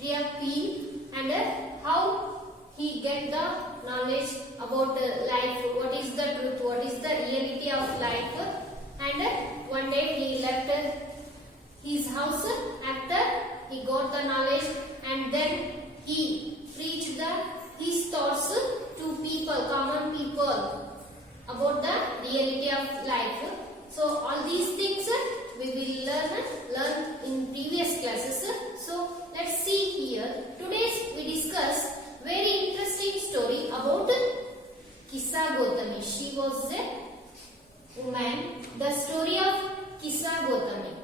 feel and how he get the knowledge about life, what is the truth, what is the reality of life. And one day he left his house after he got the knowledge, and then he preached his thoughts to people, common people, about the reality of life. So all these things we will learn in previous classes. So let's see here. Today we discuss very interesting story about Kissa Gotami. She was a woman. The story of Kissa Gotami.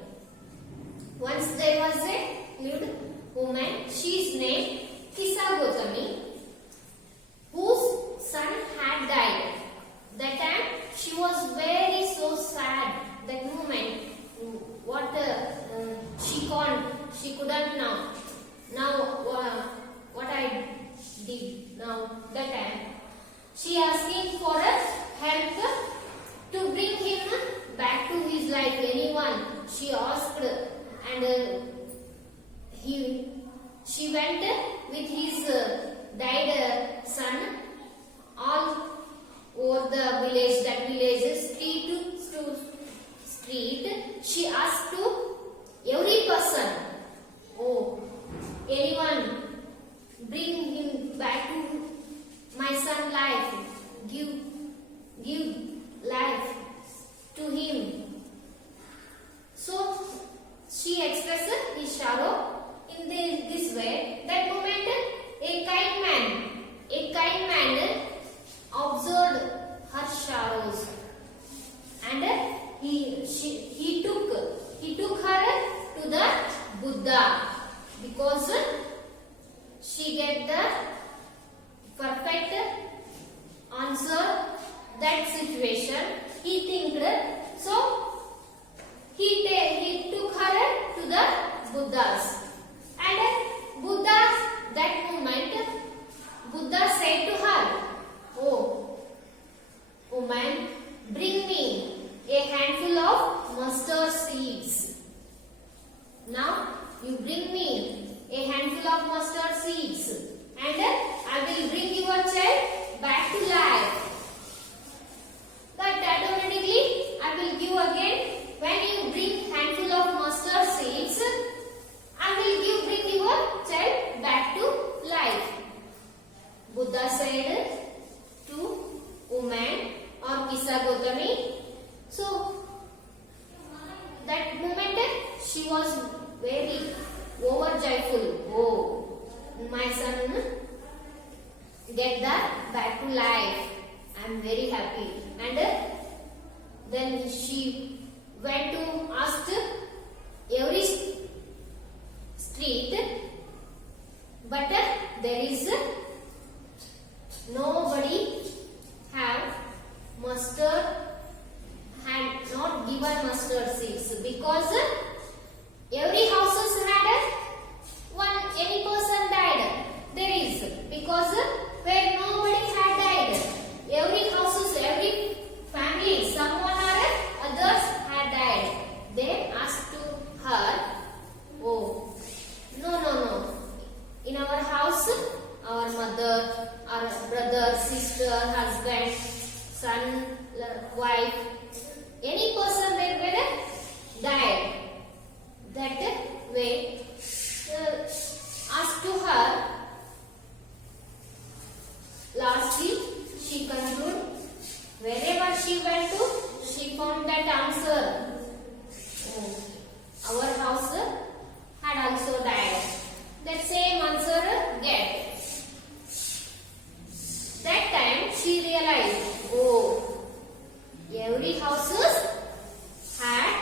Once there was a lived woman. She is named Kissa Gotami, whose son had died. That time she was very so sad. That moment, what she couldn't now. What I did now. That time she asking for help to bring him back to his life. Anyone she asked, and she went with his died son all over the village, that village, street to street. She asked to every person, oh, anyone, bring him back to my son life, give life to him. So she expressed his sorrow in this way. That moment, a kind man observed her sorrows, and he took her to the Buddha, because she get the perfect answer that situation. He think so. He took her to the Buddhas, and Buddha, that moment, Buddha said to her, oh, woman, bring me a handful of mustard seeds. Now you bring me a handful of mustard seeds, and I will bring your child back to life. But automatically I will give again. When you bring handful of mustard seeds, I will bring your child back to life. Buddha said to woman or Kissa Gotami. So that moment she was very overjoyful. Oh, my son get the back to life. I am very happy. And then she went to ask every street, but there is nobody have mustard, had not given mustard seeds, because every houses had any person died. There is, because where nobody had died, every houses, every family, someone or others had died. They asked to her, oh, no. In our house, our mother, our brother, sister, husband, son, wife, any person there were died. That way, asked to her. Lastly, she concluded, wherever she went to, she found that answer. Oh, our house had also died. That same answer get. That time she realized, oh, every houses had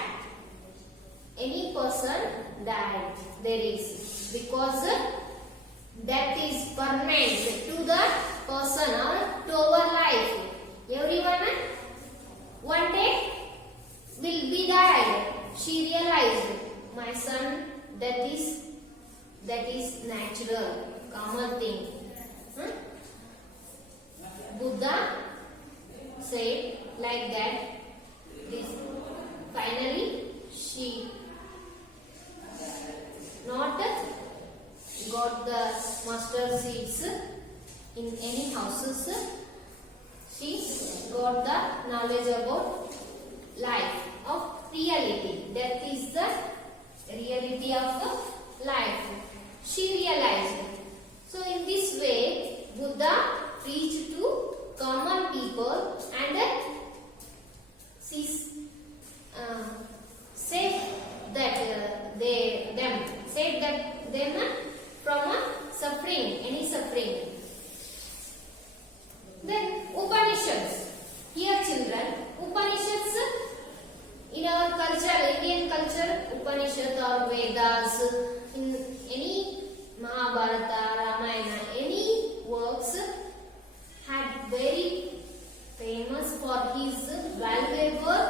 any person died. There is, because death is permanent to the person or to our life. Everyone one day will be died. She realized, my son, that is natural, common thing. Buddha said like that. Finally, she not got the mustard seeds in any houses. She got the knowledge about life of reality. Death is the reality of the life. She realized. So in this way, Buddha preached to common people and she said that them from suffering, any suffering. Then Upanishads. Here children, Upanishads in our culture, Indian culture, Upanishads or Vedas, in any Mahabharata, Ramayana, any works had very famous for his valuable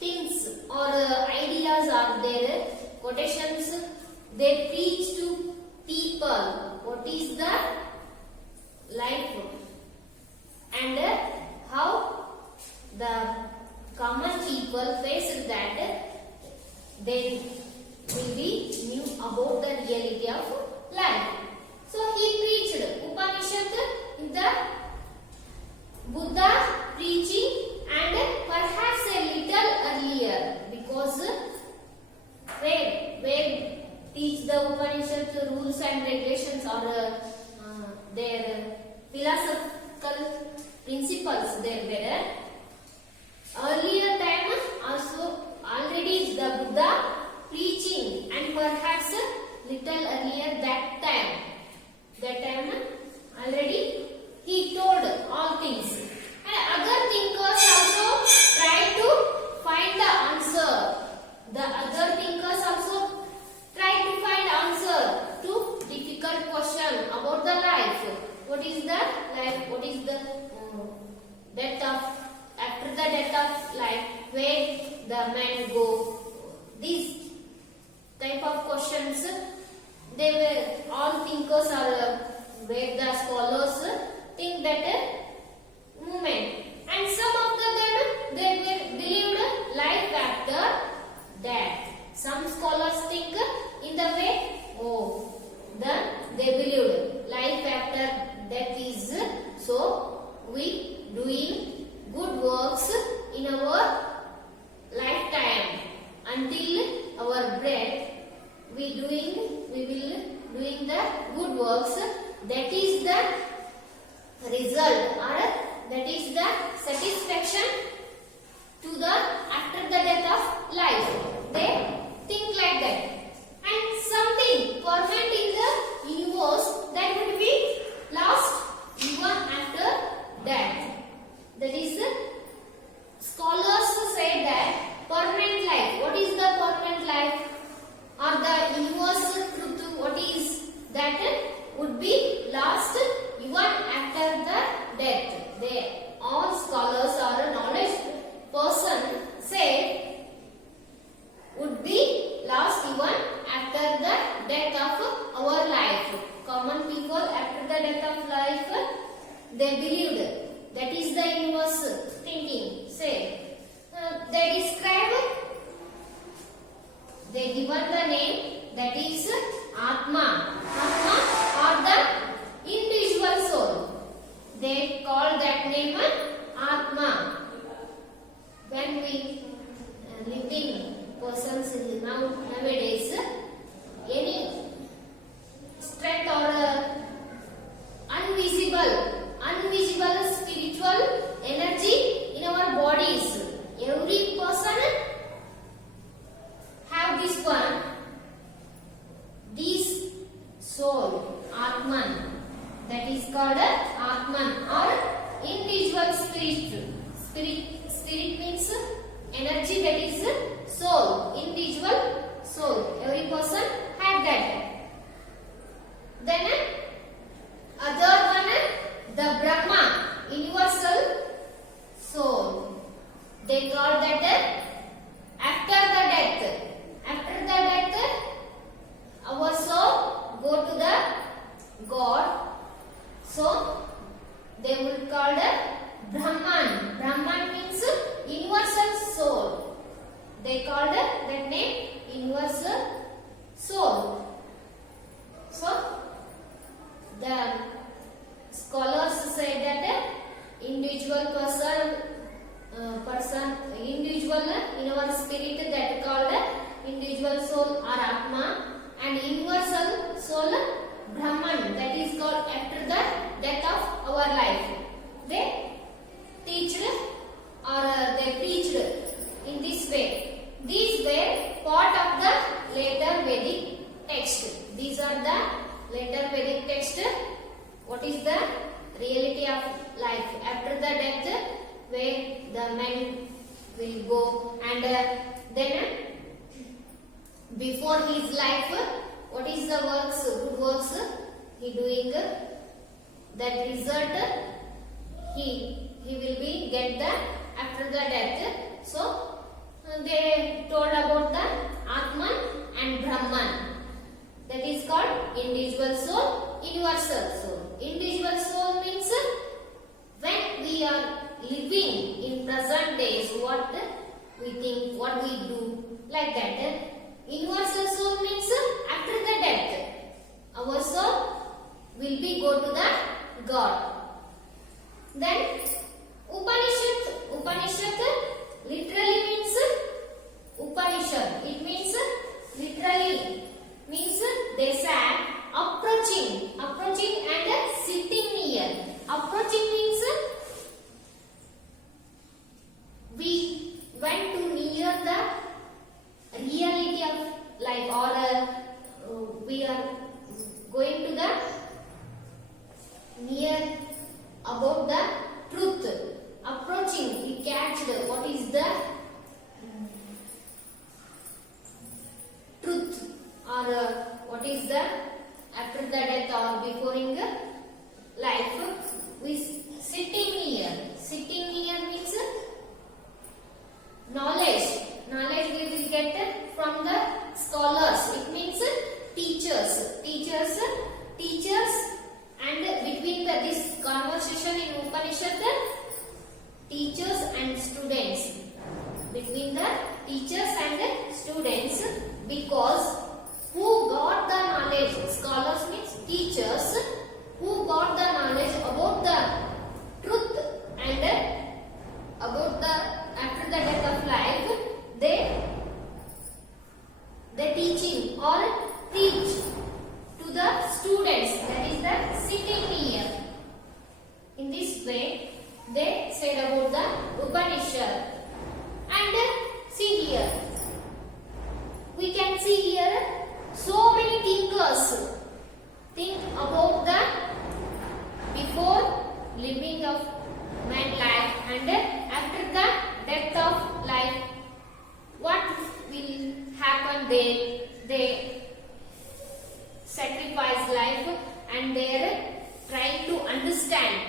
things or ideas are there, quotations they preach to people. What is the life and how the common people face that they will be knew about the reality of life. So he preached Upanishad in the Buddha preaching and perhaps a little earlier, because where teach the Upanishad rules and regulations or their philosophical principles there were earlier time also already the Buddha preaching and perhaps little earlier that time already he told all things. And other thinkers also tried to find the answer. The other thinkers also tried to find answer to difficult question about the life. What is the life? What is the death of, after the death of life, where the man go? These type of questions, they were all thinkers or where the scholars think that movement. And some of them, they were believed life after death. Some scholars think in the way, they believed life after death is, so we doing good works in our lifetime until our breath. We will doing the good works. That is the result or that is the satisfaction to the after the death of life. They think like that. And something permanent in the universe that would be lost even after death. That is, scholars say that permanent life. What is the permanent life? Or the universal truth, what is that would be lost even after the death. They all scholars or a knowledge person say would be lost even after the death of our life. Common people after the death of life, they believed. That is the universal thinking. Say, they describe, they given the name that is Atma. Atma or the individual soul. They call that name Atma. When we living persons nowadays, any strength or invisible spiritual energy in our bodies. Every person have this one, this soul, Atman. That is called Atman or individual spirit. Spirit means energy, that is soul, individual later Vedic text. These are the later Vedic text. What is the reality of life after the death, where the men will go, and then before his life, what is the works, good works he doing, that result he will be get the after the death. So they told about the Atman and Brahman. That is called individual soul, universal soul. Individual soul means when we are living in present days, what we think, what we do, like that. Universal soul means after the death, our soul will be go to the God. Then Upanishad literally means Upanishad. It means literally means they sat approaching and sitting near. Approaching means we went to near the reality of life, or we are going to the near about the truth. Approaching, we catch what is the truth, or what is the after the death or before in the life. We sitting near. Sitting near means knowledge. Knowledge we will get from the scholars. It means teachers. And between this conversation in Upanishad, teachers and students. Between the teachers and students, because who got the knowledge, scholars means teachers, who got the knowledge about the truth and about the after the death of life, they teaching or teach to the students, that is the sitting near. In this way, they said about the Upanishad. And see here, we can see here so many thinkers think about the before living of man life and after the death of life, what will happen. They sacrifice life and they are trying to understand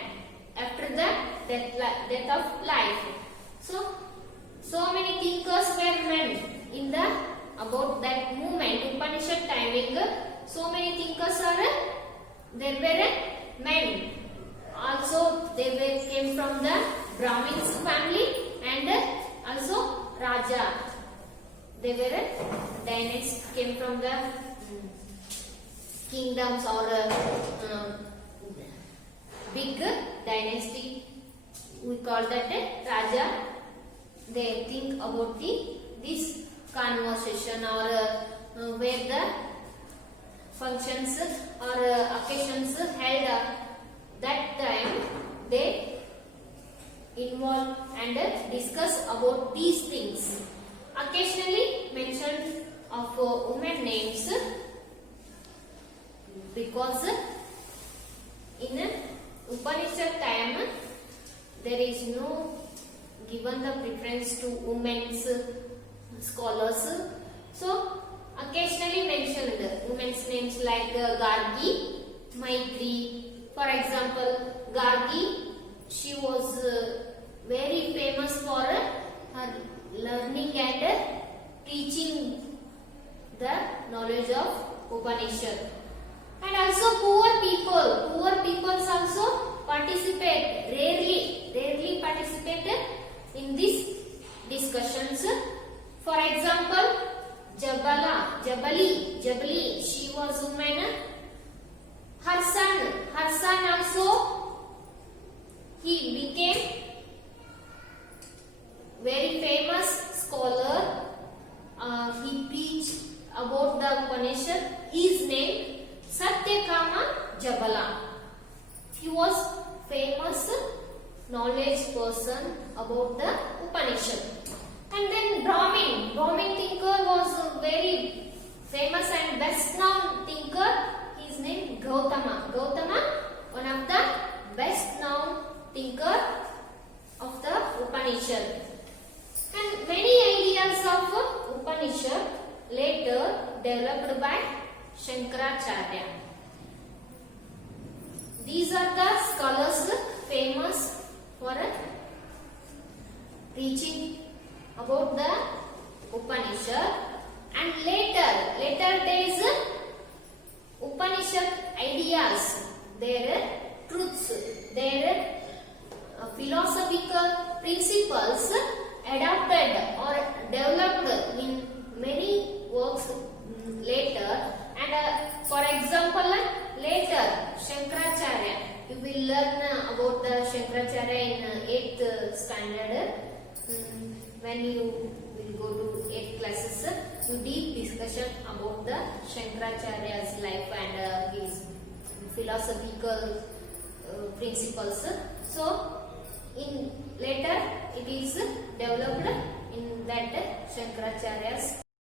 after the death of life. So many thinkers were men in the about that movement, Upanishad timing. So many thinkers there were men. Also they came from the Brahmins family, and also Raja. They were dynasty, came from the kingdoms or big dynasty. We call that Raja. They think about this conversation or where the functions or occasions held that time. They involve and discuss about these things. Occasionally mention of women names, because in Upanishad time there is no given the preference to women's scholars. So occasionally mentioned women's names like Gargi, Maitri. For example, Gargi, she was very famous for her learning and teaching the knowledge of Upanishad. And also poor people also participate, rarely participate in these discussions. For example, Jabali, she was woman. Her son also, he became very famous scholar. He preached about the Upanishad. His name Satyakama Jabala. He was famous knowledge person about the Upanishad. And then Brahmin thinker was very famous and best known thinker, his name Gautama. Gautama, one of the best known thinker of the Upanishad. And many ideas of Upanishad later developed by Shankaracharya. These are the scholars famous for preaching about the Upanishad. And later days, Upanishad ideas, their truths, their philosophical principles adopted or developed in many works later. And for example, later Shankaracharya, you will learn about the Shankaracharya in 8th standard. When you will go to 8th classes, you deep discussion about the Shankaracharya's life and his philosophical principles. So in later it is developed in that Shankaracharya's